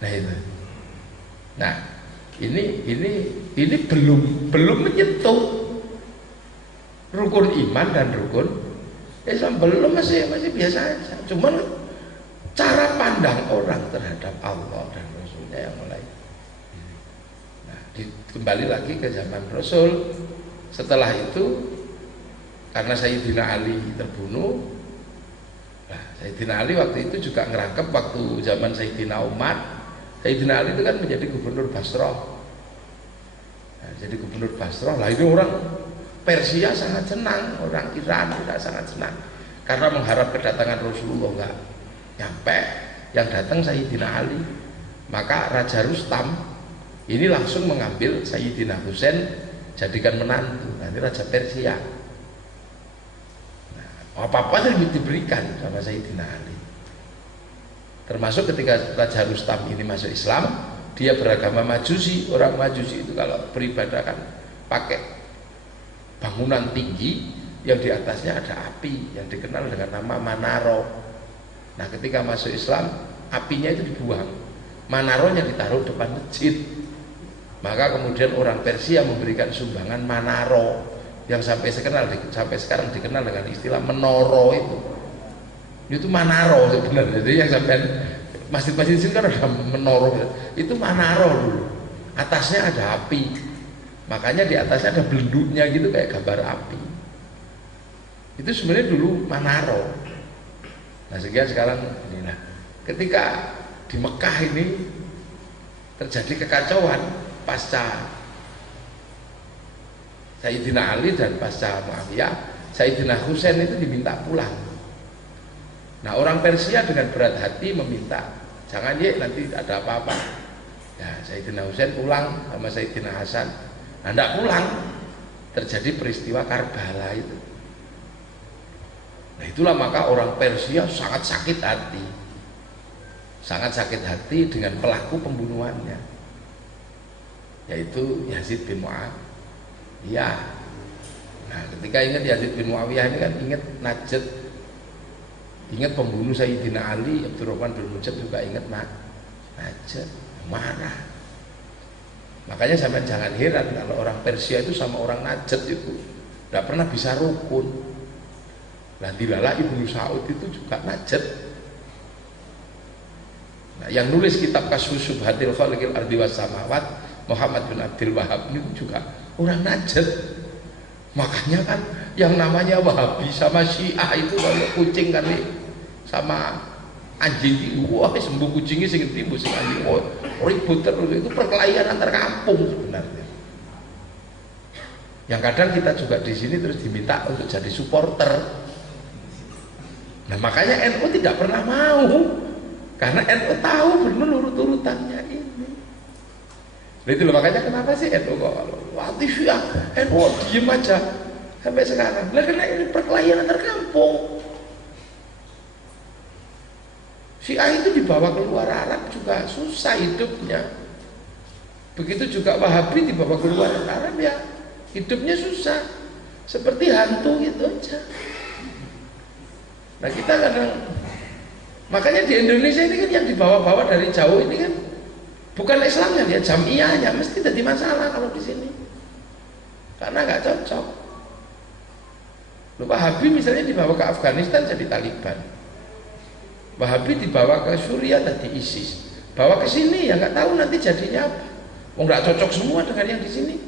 Nah itu. Nah ini belum menyentuh rukun iman dan rukun Islam, belum, masih biasa aja. Cuman cara pandang orang terhadap Allah dan Rasulnya yang mulai. Nah, kembali lagi ke zaman Rasul. Setelah itu karena Sayyidina Ali terbunuh, nah, Sayyidina Ali waktu itu juga ngerangkep waktu zaman Sayyidina Umar. Sayyidina Ali itu kan menjadi gubernur Basrah. Nah, jadi gubernur Basrah lah, itu orang Persia sangat senang, orang Iran juga sangat senang karena mengharap kedatangan Rasulullah nggak nyampe, yang datang Sayyidina Ali. Maka Raja Rustam ini langsung mengambil Sayyidina Husain jadikan menantu. Nah, ini Raja Persia. Nah, apa-apa diberikan sama Sayyidina Ali. Termasuk ketika Raja Rustam ini masuk Islam, dia beragama Majusi. Orang Majusi itu kalau beribadah kan pakai bangunan tinggi yang di atasnya ada api yang dikenal dengan nama Manaro. Nah, ketika masuk Islam, apinya itu dibuang, Manaronya ditaruh depan masjid. Maka kemudian orang Persia memberikan sumbangan Manaro yang sampai sekarang dikenal dengan istilah menoro itu. Itu Manaro sebenarnya. Jadi yang sampai masjid-masjid di sini kan ada menoro, itu Manaro dulu. Atasnya ada api. Makanya di atasnya ada belenduknya gitu kayak gambar api. Itu sebenarnya dulu Manaro. Nah, sehingga sekarang ini, nah, ketika di Mekah ini terjadi kekacauan pasca Sayyidina Ali dan pasca Muawiyah, Sayyidina Husain itu diminta pulang. Nah, orang Persia dengan berat hati meminta, jangan ya nanti ada apa-apa. Ya, Sayyidina Husain pulang sama Sayyidina Hasan. Nah, tidak pulang, terjadi peristiwa Karbala itu. Nah, itulah maka orang Persia sangat sakit hati dengan pelaku pembunuhannya, yaitu Yazid bin Muawiyah. Nah, ketika ingat Yazid bin Muawiyah ini kan ingat Najd, ingat pembunuh Sayyidina Ali, Abdurrahman bin Muljam juga ingat Najd, marah. Makanya sampai jangan heran kalau orang Persia itu sama orang Najd itu tidak pernah bisa rukun. Nah, dilala Ibnu Saud itu juga Najd. Nah, yang nulis kitab Kasyfus Syubhatil Khaliqil Ardi Was Samawat, Muhammad bin Abdul Wahab itu juga orang Najd. Makanya kan yang namanya Wahabi sama Syiah itu kalau kucing kan sama anjing, wah sembuh kucingnya sing timbul sing anjing, oh, ribut terus. Itu perkelahian antar kampung sebenarnya. Yang kadang kita juga di sini terus diminta untuk jadi supporter. Nah, makanya NU tidak pernah mau, karena NU tahu benar urut-urutannya ini. Nah, itu loh, makanya kenapa sih NU kok aktif ya, NU diem aja sampai sekarang. Nah, karena ini perkelahian antar kampung. Syiah itu dibawa keluar Arab juga susah hidupnya. Begitu juga Wahabi dibawa keluar Arab ya hidupnya susah, seperti hantu gitu aja. Nah, kita kadang, makanya di Indonesia ini kan yang dibawa-bawa dari jauh ini kan bukan Islamnya, dia jamiahnya mesti jadi masalah kalau di sini, karena nggak cocok. Wahabi misalnya dibawa ke Afghanistan jadi Taliban, Wahabi dibawa ke Suriah tadi ISIS, bawa ke sini ya nggak tahu nanti jadinya apa. Oh, nggak cocok semua dengan yang di sini.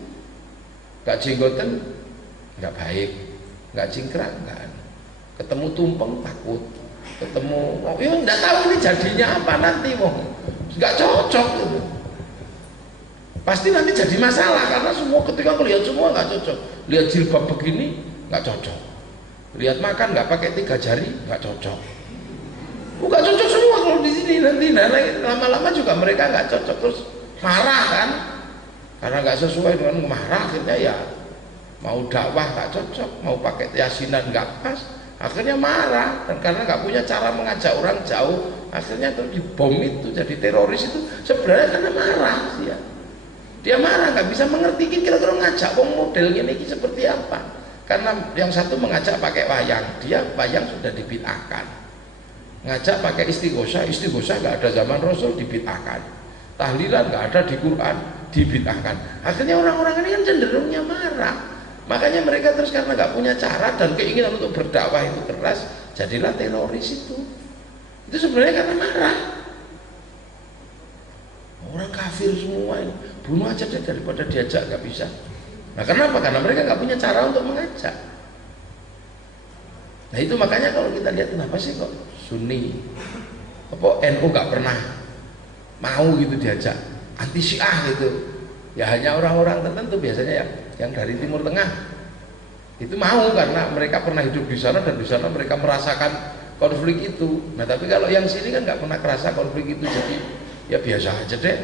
Nggak jenggoten, nggak baik, nggak cingkrang, nggak. Ketemu tumpeng takut, ketemu, oh ya nggak tahu ini jadinya apa nanti, mau nggak cocok gitu. Pasti nanti jadi masalah karena semua ketika melihat semua nggak cocok. Lihat jilbab begini nggak cocok, lihat makan nggak pakai 3 jari nggak cocok. Nggak cocok semua kalau di sini nanti. Nah, lama-lama juga mereka nggak cocok, terus marah kan, karena nggak sesuai dengan marah. Akhirnya ya mau dakwah nggak cocok, mau pakai yasinan nggak pas, akhirnya marah. Dan karena nggak punya cara mengajak orang jauh, akhirnya tuh dibom itu jadi teroris itu sebenarnya karena marah sih ya. Dia marah nggak bisa mengerti kira-kira ngajak modelnya ini seperti apa. Karena yang satu mengajak pakai wayang, dia wayang sudah dibid'ahkan. Ngajak pakai istighosah nggak ada zaman Rasul, dibid'ahkan. tahlilan nggak ada di Quran, dibid'ahkan. Akhirnya orang-orang ini kan cenderungnya marah. Makanya mereka terus karena nggak punya cara dan keinginan untuk berdakwah itu keras, jadilah teroris itu. Itu sebenarnya karena marah. Orang kafir semua ini, bunuh aja deh daripada diajak, nggak bisa. Nah kenapa? Karena mereka nggak punya cara untuk mengajak. Nah itu makanya kalau kita lihat kenapa sih kok Sunni, apa NU nggak pernah mau gitu diajak, anti Syiah gitu. Ya hanya orang-orang tertentu biasanya ya, yang dari Timur Tengah itu mau karena mereka pernah hidup di sana dan di sana mereka merasakan konflik itu. Nah tapi kalau yang sini kan nggak pernah kerasa konflik itu, jadi ya biasa aja deh.